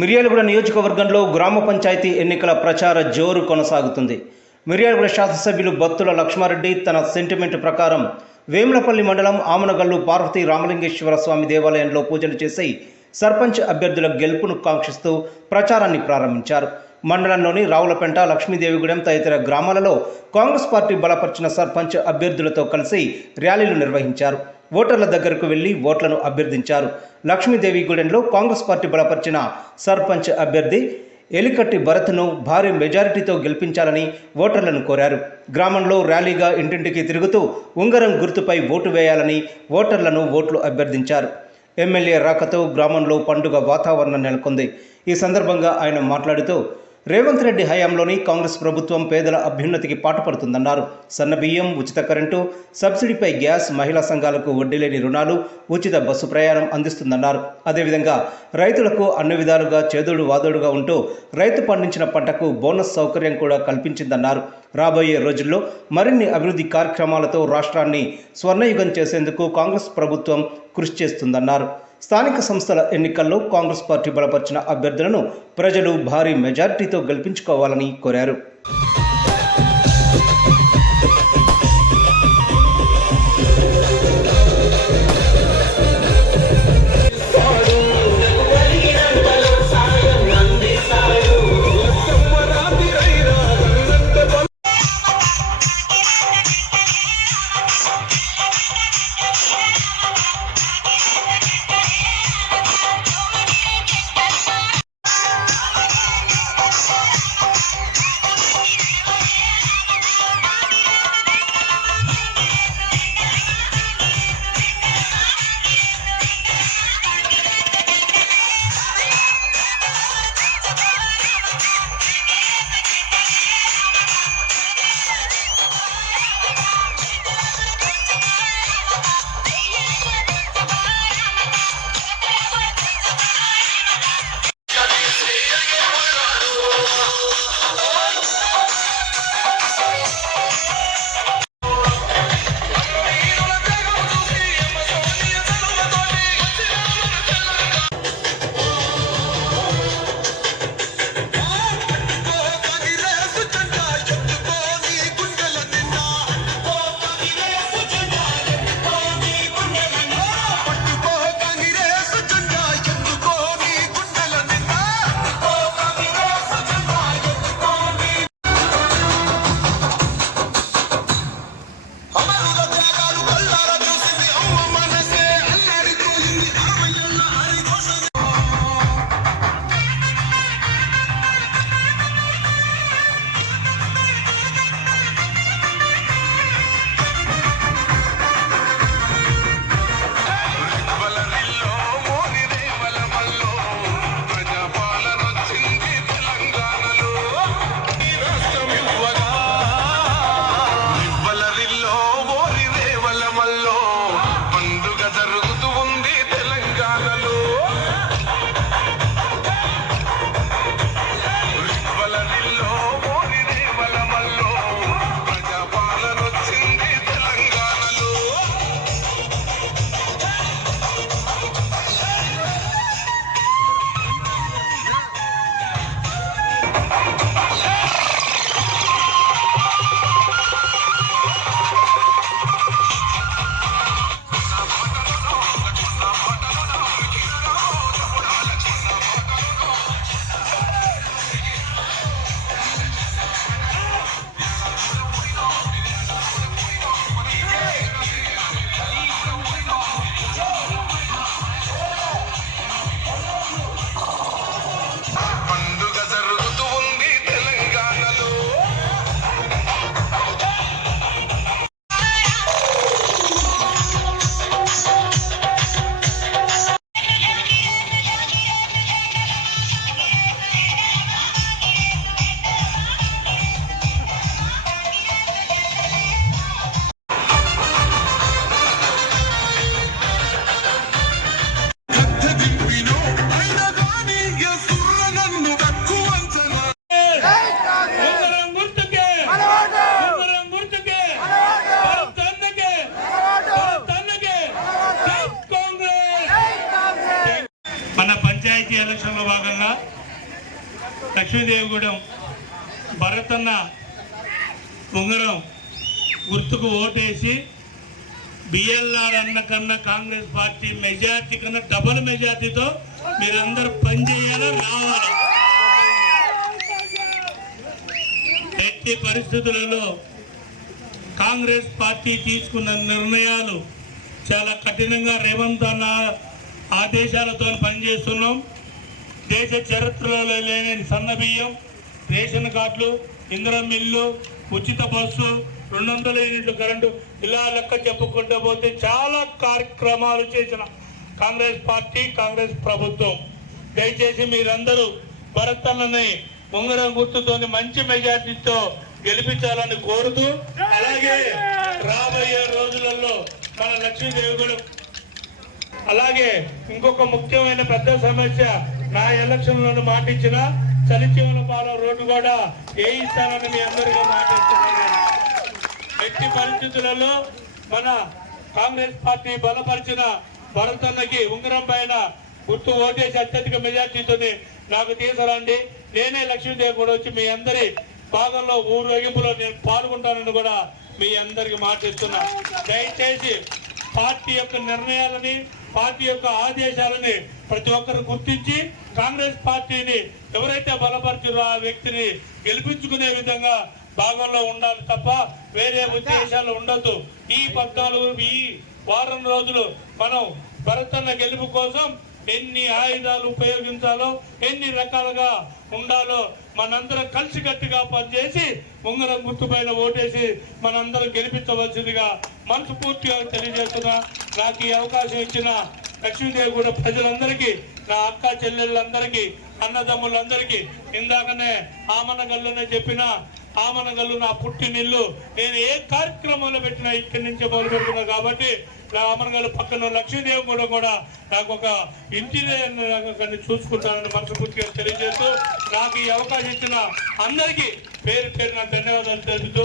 మిర్యాలగూడ నియోజకవర్గంలో గ్రామ పంచాయతీ ఎన్నికల ప్రచార జోరు కొనసాగుతుంది. మిర్యాలగూడ శాసనసభ్యులు బత్తుల లక్ష్మారెడ్డి తన సెంటిమెంట్ ప్రకారం వేములపల్లి మండలం ఆమనగల్లు పార్వతీ రామలింగేశ్వర స్వామి దేవాలయంలో పూజలు చేసి సర్పంచ్ అభ్యర్థుల గెలుపును కాంక్షిస్తూ ప్రచారాన్ని ప్రారంభించారు. మండలంలోని రావులపెంట, లక్ష్మీదేవిగూడెం తదితర గ్రామాలలో కాంగ్రెస్ పార్టీ బలపరిచిన సర్పంచ్ అభ్యర్థులతో కలిసి ర్యాలీలు నిర్వహించారు. ఓటర్ల దగ్గరకు వెళ్లి ఓట్లను అభ్యర్థించారు. లక్ష్మీదేవిగూడెంలో కాంగ్రెస్ పార్టీ బలపరిచిన సర్పంచ్ అభ్యర్థి ఎలికట్టి భరత్ను భారీ మెజారిటీతో గెలిపించాలని ఓటర్లను కోరారు. గ్రామంలో ర్యాలీగా ఇంటింటికి తిరుగుతూ ఉంగరం గుర్తుపై ఓటు వేయాలని ఓటర్లను ఓట్లు అభ్యర్థించారు. ఎమ్మెల్యే రాకతో గ్రామంలో పండుగ వాతావరణం నెలకొంది. ఈ సందర్భంగా ఆయన మాట్లాడుతూ రేవంత్ రెడ్డి హయాంలోని కాంగ్రెస్ ప్రభుత్వం పేదల అభ్యున్నతికి పాటుపడుతుందన్నారు. సన్నబియ్యం, ఉచిత కరెంటు, సబ్సిడీపై గ్యాస్, మహిళా సంఘాలకు వడ్డీ లేని రుణాలు, ఉచిత బస్సు ప్రయాణం అందిస్తుందన్నారు. అదేవిధంగా రైతులకు అన్ని విధాలుగా చేదోడు వాదోడుగా ఉంటూ రైతు పండించిన పంటకు బోనస్ సౌకర్యం కూడా కల్పించిందన్నారు. రాబోయే రోజుల్లో మరిన్ని అభివృద్ధి కార్యక్రమాలతో రాష్ట్రాన్ని స్వర్ణయుగం చేసేందుకు కాంగ్రెస్ ప్రభుత్వం కృషి చేస్తుందన్నారు. స్థానిక సంస్థల ఎన్నికల్లో కాంగ్రెస్ పార్టీ బలపరిచిన అభ్యర్థులను ప్రజలు భారీ మెజారిటీతో గెలిపించుకోవాలని కోరారు. లక్ష్మీదేవిగూడెం భరతన్న ఉంగరం గుర్తుకు ఓటేసి బిఎల్ఆర్ అన్న కన్నా కాంగ్రెస్ పార్టీ మెజార్టీ కన్నా డబుల్ మెజార్టీతో మీరందరూ పనిచేయాలి, రావాలి. ఎట్టి పరిస్థితులలో కాంగ్రెస్ పార్టీ తీసుకున్న నిర్ణయాలు చాలా కఠినంగా రేవంత్ అన్న ఆదేశాలతో పనిచేస్తున్నాం. దేశ చరిత్రలో లేని సన్నబియ్యం, రేషన్ కార్డులు, ఇందిరమ్మ ఇల్లు, ఉచిత బస్సు, 200 యూనిట్ల కరెంటు, ఇలా లెక్క చెప్పుకుంటూ పోతే చాలా కార్యక్రమాలు చేసిన కాంగ్రెస్ పార్టీ, కాంగ్రెస్ ప్రభుత్వం. దయచేసి మీరందరూ భరతన్నని ఉంగరం గుర్తుతోని మంచి మెజార్టీతో గెలిపించాలని కోరుతూ, అలాగే రాబోయే రోజులలో మన లక్ష్మీదేవిగూడెం, అలాగే ఇంకొక ముఖ్యమైన పెద్ద సమస్య, నా ఎలక్షన్లను మాటిచ్చిన చలిచీమలపాలెం రోడ్డు కూడా వేయిస్తానని మీ అందరికీ మాటిస్తున్నాను. ఎట్టి పరిస్థితులలో మన కాంగ్రెస్ పార్టీ బలపరిచిన భరతన్నకి ఉంగరం పైన గుర్తు ఓటేసి అత్యధిక మెజార్టీతోని నాకు తీసుకురండి. నేనే లక్ష్మీదేవి కూడా వచ్చి మీ అందరి భాగంలో ఊరేగింపులో నేను పాల్గొంటానని కూడా మీ అందరికి మాటిస్తున్నా. దయచేసి పార్టీ యొక్క నిర్ణయాలని, పార్టీ యొక్క ఆదేశాలని ప్రతి ఒక్కరు గుర్తించి కాంగ్రెస్ పార్టీని ఎవరైతే బలపరిచారో ఆ వ్యక్తిని గెలిపించుకునే విధంగా భాగంలో ఉండాలి తప్ప వేరే ఉద్దేశాలు ఉండొద్దు. ఈ వారం రోజులు మనం భరతన్న గెలుపు కోసం ఎన్ని ఆయుధాలు ఉపయోగించాలో, ఎన్ని రకాలుగా ఉండాలో మనందరం కలిసికట్టుగా పనిచేసి ఉంగరం గుర్తుపైన ఓటేసి మనందరం గెలిపించవలసిందిగా మనస్ఫూర్తిగా తెలియజేస్తున్నా. నాకు ఈ అవకాశం ఇచ్చిన లక్ష్మీదేవిగూడెం ప్రజలందరికీ, నా అక్క చెల్లెళ్ళందరికీ, అన్నదమ్ములందరికీ, ఇందాకనే ఆమనగల్లునే చెప్పిన ఆమనగల్లు నా పుట్టినిల్లు. నేను ఏ కార్యక్రమంలో పెట్టినా ఇక్కడి నుంచే మొదలు పెడుతున్నా కాబట్టి నా ఆమనగల్లు పక్కన లక్ష్మీదేవిగూడెం కూడా నాకు ఒక ఇంటినే చూసుకుంటానని మనస్ఫూర్తిగా తెలియజేస్తూ, నాకు ఈ అవకాశం ఇచ్చిన అందరికీ పేరు పేరున ధన్యవాదాలు తెలుపుతూ